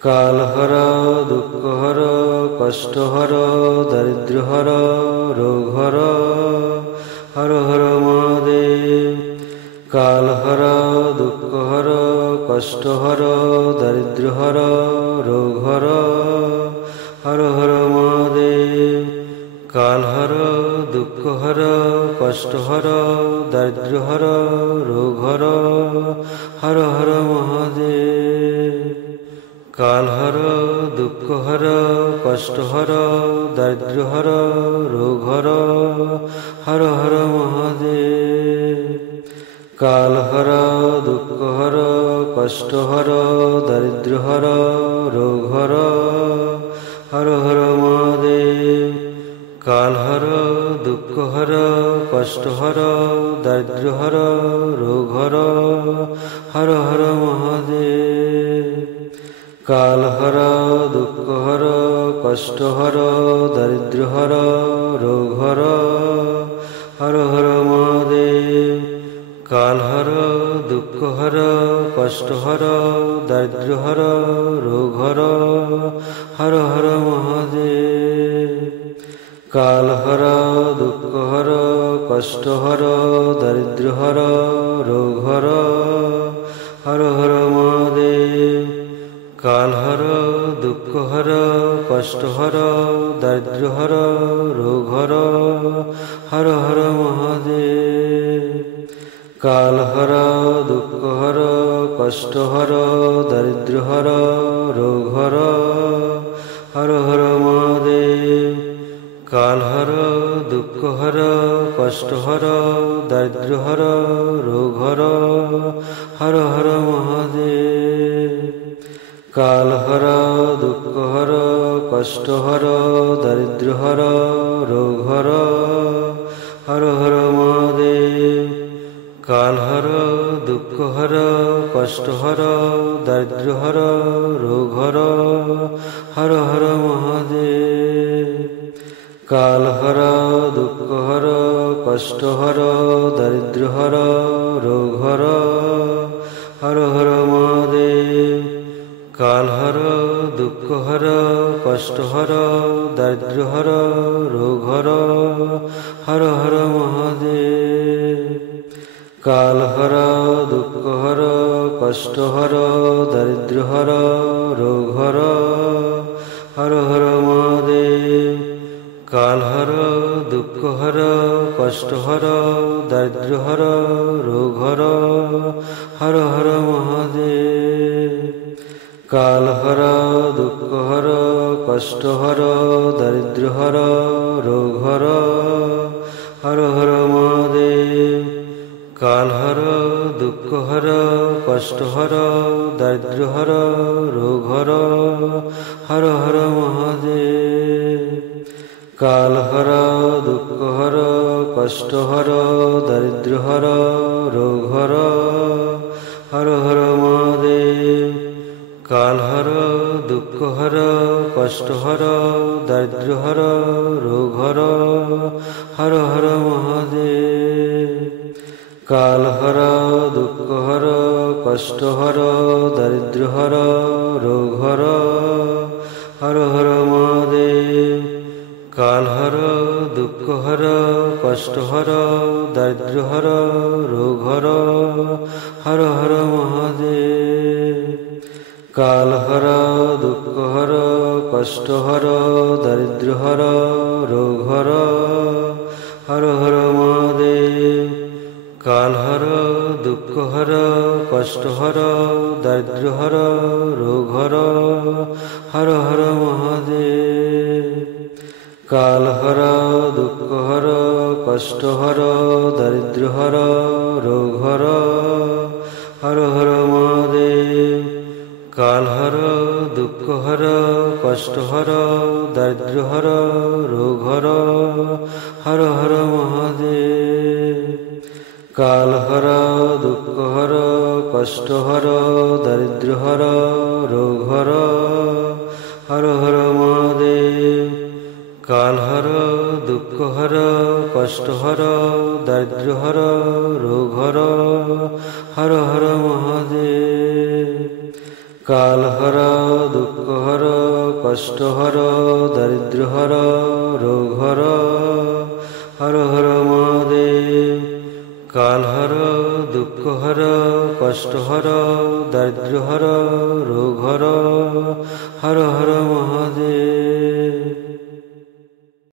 কালহর দুঃখহর কষ্টহর দরিদ্রহর রোগহর Har Har Mahadev. কালহর দুঃখহর কষ্টহর দরিদ্রহর রোগহর Har Har Mahadev. কালহর দুঃখহর কষ্টহর দরিদ্রহর রোগহর Har Har Mahadev. কালহর দুঃখহর কষ্টহর দরিদ্রহর রোগহর Har Har Mahadev. কালহর দুঃখহর কষ্টহর দরিদ্রহর রোগহর Har Har Mahadev. কালহর দুঃখহর কষ্টহর দরিদ্রহর রোগহর Har Har Mahadev. কালহর দুঃখহর কষ্টহর দরিদ্রহর রোগহর Har Har Mahadev. কালহর দুঃখহর কষ্টহর দরিদ্রহর রোগহর Har Har Mahadev. কালহর দুঃখহর কষ্টহর দরিদ্রহর রোগহর Har Har Mahadev. কালহর দুঃখহর কষ্টহর দরিদ্রহর রোগহর Har Har Mahadev. কালহর দুঃখহর কষ্টহর দরিদ্রহর রোগহর Har Har Mahadev. কালহর দুঃখহর কষ্টহর দরিদ্রহর রোগহর Har Har Mahadev. কালহর দুঃখহর কষ্টহর দরিদ্রহর রোগহর Har Har Mahadev. কালহর দুঃখহর কষ্টহর দরিদ্রহর রোগহর Har Har Mahadev. কালহর দুঃখহর কষ্টহর দরিদ্রহর রোগহর Har Har Mahadev. কালহর দুঃখহর কষ্টহর দরিদ্রহর রোগহর Har Har Mahadev. কালহর দুঃখহর কষ্টহর দরিদ্রহর রোগহর Har Har Mahadev. কালহর দুঃখহর কষ্টহর দরিদ্রহর রোগহর Har Har Mahadev. কালহর দুঃখহর কষ্টহর দরিদ্রহর রোগহর Har Har Mahadev. কালহর দুঃখহর কষ্টহর দরিদ্রহর রোগহর Har Har Mahadev. কালহর দুঃখহর কষ্টহর দরিদ্রহর রোগহর Har Har Mahadev. কালহর দুঃখহর কষ্টহর দরিদ্রহর রোগহর Har Har Mahadev. কালহর দুঃখহর কষ্টহর দরিদ্রহর রোগহর Har Har Mahadev. কালহর দুঃখহর কষ্টহর দরিদ্রহর রোগহর Har Har Mahadev. কালহর দুঃখহর কষ্টহর দরিদ্রহর রোগহর Har Har Mahadev. কালহর দুঃখহর কষ্টহর দরিদ্রহর রোগহর Har Har Mahadev. কালহর দুঃখহর কষ্টহর দরিদ্রহর রোগহর Har Har Mahadev. কালহর দুঃখহর কষ্টহর দরিদ্রহর রোগহর Har Har Mahadev. কালহর দুঃখহর কষ্টহর দরিদ্রহর রোগহর Har Har Mahadev. কালহর দুঃখহর কষ্টহর দরিদ্রহর রোগহর Har Har Mahadev. কালহর দুঃখহর কষ্টহর দারিদ্র্যহর রোগহর Har Har Mahadev. কালহর দুঃখহর কষ্টহর দারিদ্র্যহর রোগহর Har Har